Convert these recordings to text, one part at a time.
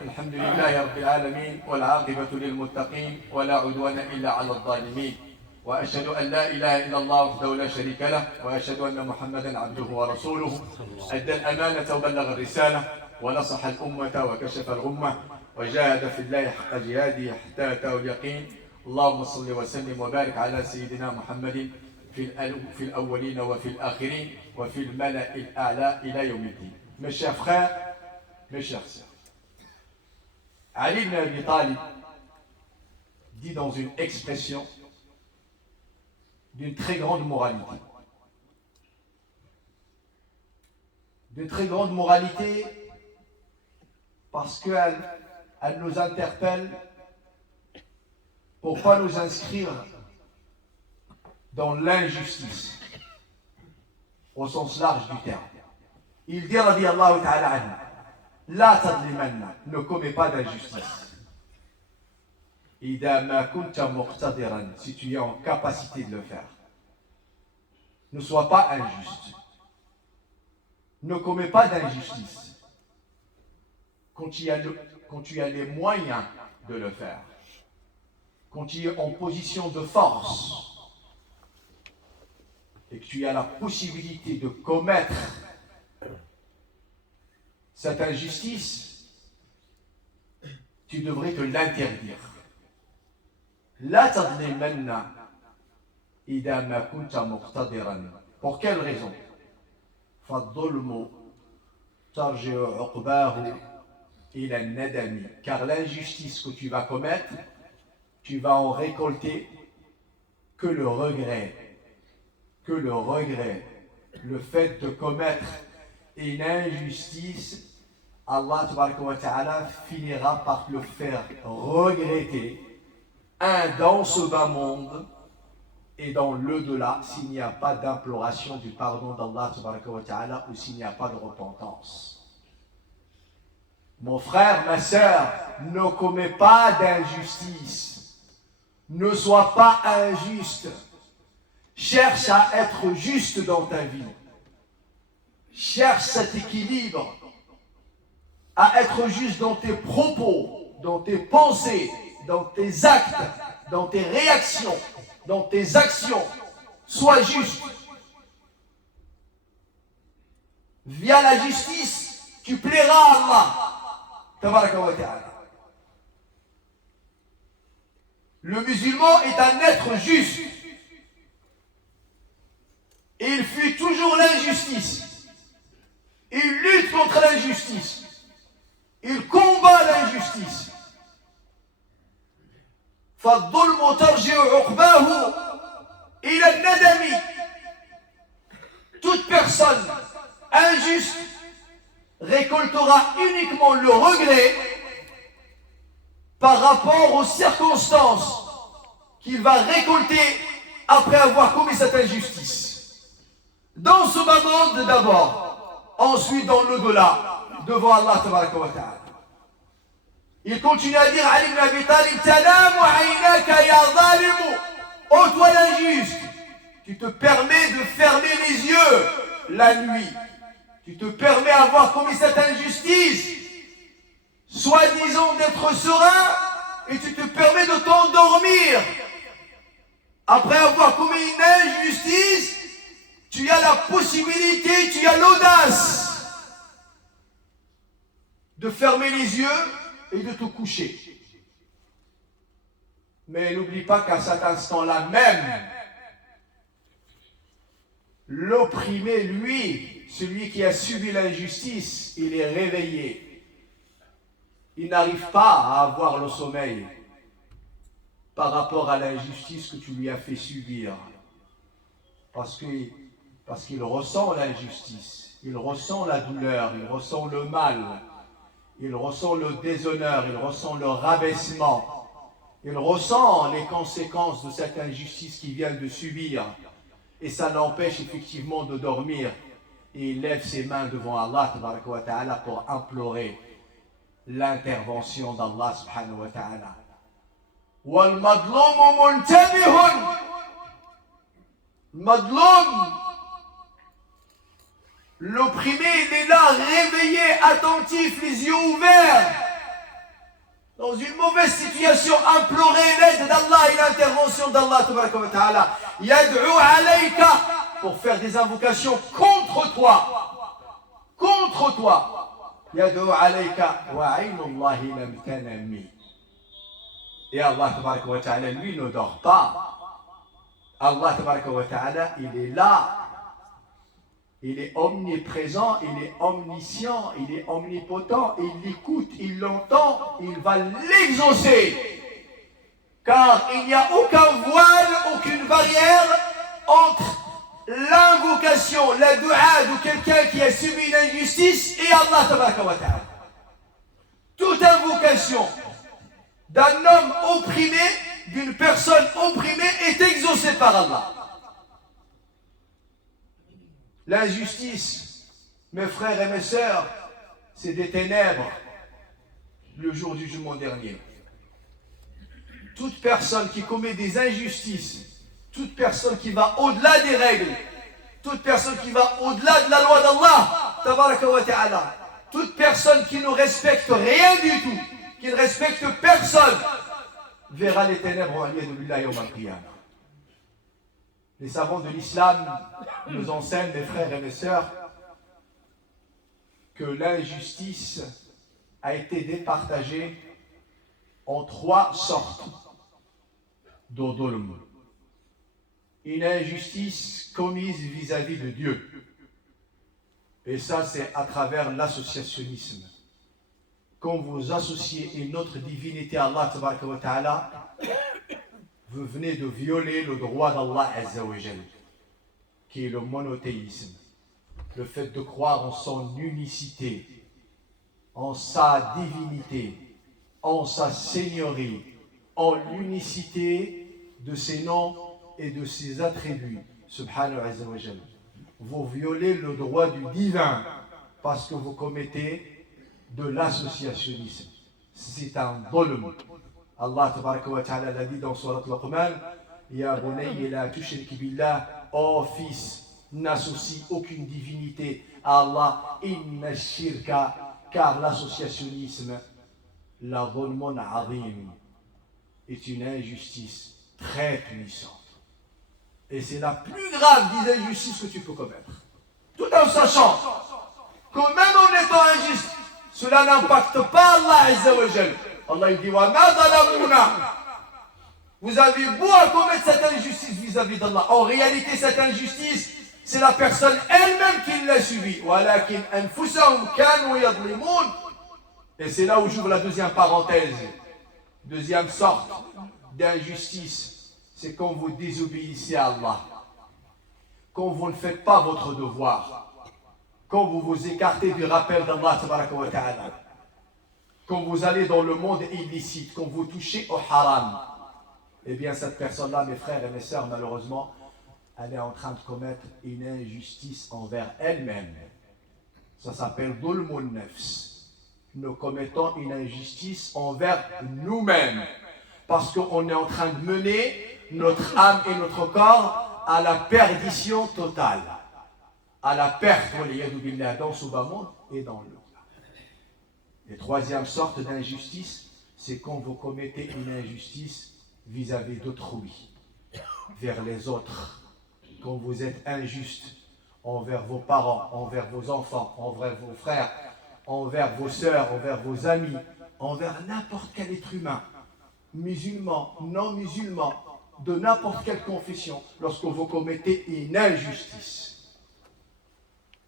الحمد لله رب العالمين والعاقبة للمتقين ولا عدوان إلا على الظالمين وأشهد أن لا إله إلا الله وحده لا شريك له وأشهد أن محمدا عبده ورسوله أدى الأمانة وبلغ الرسالة ونصح الأمة وكشف الغمة وجاهد في الله حق جهاده حتى أتاه اليقين. اللهم صل وسلم وبارك على سيدنا محمد في الأولين وفي الآخرين وفي الملأ الأعلى إلى يوم الدين. Mes chers frères, mes chers sœurs, Ali ibn Abi Talib dit dans une expression d'une très grande moralité. D'une très grande moralité parce qu'elle nous interpelle pour ne pas nous inscrire dans l'injustice au sens large du terme. Il dit radiyallahu ta'ala anhu, la tadlimanna, ne commets pas d'injustice. Ida ma kunta muqtadiran, si tu es en capacité de le faire. Ne sois pas injuste. Ne commets pas d'injustice quand tu as les moyens de le faire. Quand tu es en position de force et que tu as la possibilité de commettre cette injustice, tu devrais te l'interdire. La tadlimanna idha ma kunta muqtadiran. Pour quelle raison? Fadhulmu tarji'u uqbahu ila nadami. Car l'injustice que tu vas commettre, tu vas en récolter que le regret. Que le regret. Le fait de commettre une injustice, Allah wa ta'ala finira par le faire regretter dans ce bas monde et dans l'au-delà s'il n'y a pas d'imploration du pardon d'Allah wa ta'ala ou s'il n'y a pas de repentance. Mon frère, ma sœur, ne commets pas d'injustice. Ne sois pas injuste. Cherche à être juste dans ta vie. Cherche cet équilibre, à être juste dans tes propos, dans tes pensées, dans tes actes, dans tes réactions, dans tes actions. Sois juste. Via la justice, tu plairas à Allah. Tabaraka wa ta'ala. Le musulman est un être juste. Et il fuit toujours l'injustice. Il lutte contre l'injustice. Il combat l'injustice. فالظلم ترجع عقباه إلى الندم. Toute personne injuste récoltera uniquement le regret par rapport aux circonstances qu'il va récolter après avoir commis cette injustice. Dans ce bas monde d'abord, ensuite dans l'au-delà, devant Allah tabaraka wa ta'ala. Il continue à dire Ali ibn Abi Talib, Tanamu aynaka ya zalimu. Ô toi l'injuste, tu te permets de fermer les yeux la nuit. Tu te permets d'avoir commis cette injustice, soi-disant d'être serein, et tu te permets de t'endormir. Après avoir commis une injustice, tu as la possibilité, tu as l'audace de fermer les yeux et de te coucher. Mais n'oublie pas qu'à cet instant-là même, l'opprimé, lui, celui qui a subi l'injustice, il est réveillé. Il n'arrive pas à avoir le sommeil par rapport à l'injustice que tu lui as fait subir. Parce qu'il ressent l'injustice, il ressent la douleur, il ressent le mal, il ressent le déshonneur, il ressent le rabaissement, il ressent les conséquences de cette injustice qu'il vient de subir. Et ça l'empêche effectivement de dormir. Et il lève ses mains devant Allah tabaraka wa ta'ala pour implorer l'intervention d'Allah subhanahu wa ta'ala. Wal madlumu muntabihun. Madlum, l'opprimé, il est là, réveillé, attentif, les yeux ouverts. dans une mauvaise situation, implorer l'aide d'Allah et l'intervention d'Allah tabaraka wa ta'ala. Yad'u alayka, pour faire des invocations contre toi. Contre toi. Yad'u alayka wa aynullahi lam tanami. Et Allah tabaraka wa ta'ala, lui, ne dort pas. Allah tabaraka wa ta'ala, il est là. Il est omniprésent, il est omniscient, il est omnipotent, il l'écoute, il l'entend, il va l'exaucer. Car il n'y a aucun voile, aucune barrière entre l'invocation, la dua de quelqu'un qui a subi une injustice et Allah tabaraka wa ta'ala. Toute invocation d'un homme opprimé, d'une personne opprimée est exaucée par Allah. L'injustice, mes frères et mes sœurs, c'est des ténèbres le jour du jugement dernier. Toute personne qui commet des injustices, toute personne qui va au-delà des règles, toute personne qui va au-delà de la loi d'Allah, tabaraka wa ta'ala, toute personne qui ne respecte rien du tout, qui ne respecte personne, verra les ténèbres al yawm al-qiyamah. Les savants de l'islam nous enseignent, mes frères et mes sœurs, que l'injustice a été départagée en 3 sortes de dhulm. Une injustice commise vis-à-vis de Dieu. Et ça, c'est à travers l'associationnisme. Quand vous associez une autre divinité à Allah, tabaraka wa ta'ala, vous venez de violer le droit d'Allah Azza wa Jal, qui est le monothéisme, le fait de croire en son unicité, en sa divinité, en sa seigneurie, en l'unicité de ses noms et de ses attributs, subhanahu Azza wa Jal. Vous violez le droit du divin parce que vous commettez de l'associationnisme. C'est un dhulm. Allah tabaraka wa ta'ala l'a dit dans Surat Luqman, Ya bunayya la tushrik billah, oh fils, n'associe aucune divinité à Allah, inna shirka, car l'associationnisme, la dhulmun azim, est une injustice très puissante. Et c'est la plus grave des injustices que tu peux commettre. Tout en sachant que même en étant injuste, cela n'impacte pas Allah Azza wa Jal. Allah il dit wa ma zalamuna. Vous avez beau à commettre cette injustice vis-à-vis d'Allah. En réalité, cette injustice, c'est la personne elle-même qui l'a subie. Walakin anfusahum kanu yadlimun. Et c'est là où j'ouvre la deuxième parenthèse. Deuxième sorte d'injustice, c'est quand vous désobéissez à Allah. Quand vous ne faites pas votre devoir. Quand vous vous écartez du rappel d'Allah tabaraka wa ta'ala. Quand vous allez dans le monde illicite, quand vous touchez au haram, eh bien cette personne-là, mes frères et mes sœurs, malheureusement, elle est en train de commettre une injustice envers elle-même. Ça s'appelle dhulmun nafs. Nous commettons une injustice envers nous-mêmes. Parce qu'on est en train de mener notre âme et notre corps à la perdition totale. À la perte, dans ce bas monde et dans l'eau. Et troisième sorte d'injustice, c'est quand vous commettez une injustice vis-à-vis d'autrui, vers les autres. Quand vous êtes injuste envers vos parents, envers vos enfants, envers vos frères, envers vos sœurs, envers vos amis, envers n'importe quel être humain, musulman, non musulman, de n'importe quelle confession, lorsque vous commettez une injustice,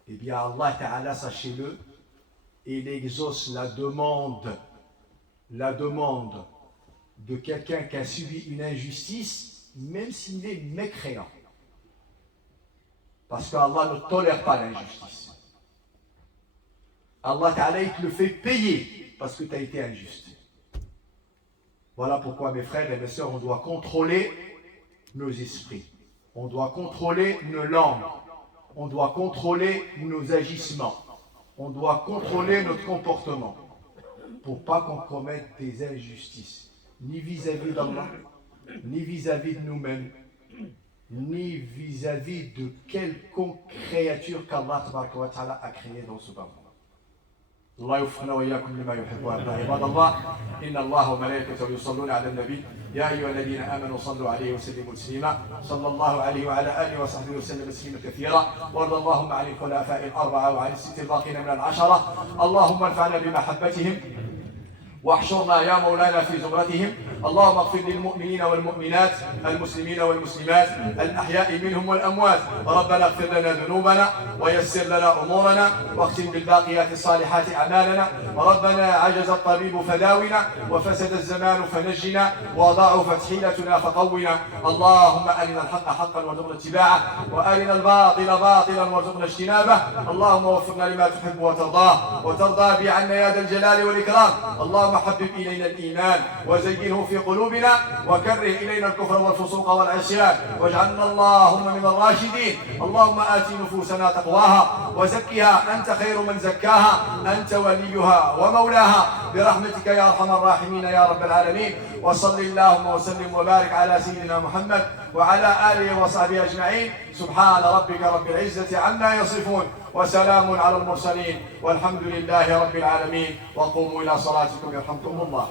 eh bien Allah Ta'ala, sachez-le, il exauce la demande de quelqu'un qui a subi une injustice, même s'il est mécréant. Parce qu'Allah ne tolère pas l'injustice. Allah Ta'ala, il te le fait payer parce que tu as été injuste. Voilà pourquoi, mes frères et mes sœurs, on doit contrôler nos esprits. On doit contrôler nos langues. On doit contrôler nos agissements. On doit contrôler notre comportement pour ne pas qu'on commette des injustices, ni vis-à-vis d'Allah, ni vis-à-vis de nous-mêmes, ni vis-à-vis de quelconque créature qu'Allah a créée dans ce monde. الله يوفقنا وإياكم لما يحب ويرضى عباد الله إن الله وملائكته يصلون على النبي يا أيها الذين آمنوا صلوا عليه وسلموا تسليما صلى الله عليه وعلى آله وصحبه وسلم تسليما كثيرا وارض اللهم عن الخلفاء الأربعة وعن الست الباقين من العشرة اللهم انفعنا بمحبتهم واحشرنا يا مولانا في زمرتهم اللهم اغفر للمؤمنين والمؤمنات المسلمين والمسلمات الأحياء منهم والأموات ربنا اغفر لنا ذنوبنا ويسر لنا أمورنا واختم بالباقيات الصالحات أعمالنا ربنا عجز الطبيب فداونا وفسد الزمان فنجنا وضعفت حيلتنا فقونا اللهم أرنا الحق حقا وارزقنا اتباعه وأرنا الباطل باطلا وارزقنا اجتنابه اللهم وفقنا لما تحب وترضاه وترضى به عنا يا ذا الجلال والإكرام اللهم حبب إلينا الإيمان وزينه في قلوبنا وكره إلينا الكفر والفسوق والعصيان واجعلنا اللهم من الراشدين اللهم آت نفوسنا تقواها وزكها أنت خير من زكاها أنت وليها ومولاها برحمتك يا أرحم الراحمين يا رب العالمين وصل اللهم وسلم وبارك على سيدنا محمد وعلى آله وصحبه أجمعين سبحان ربك رب العزة عما يصفون وسلام على المرسلين والحمد لله رب العالمين وقوموا إلى صلاتكم يرحمكم الله.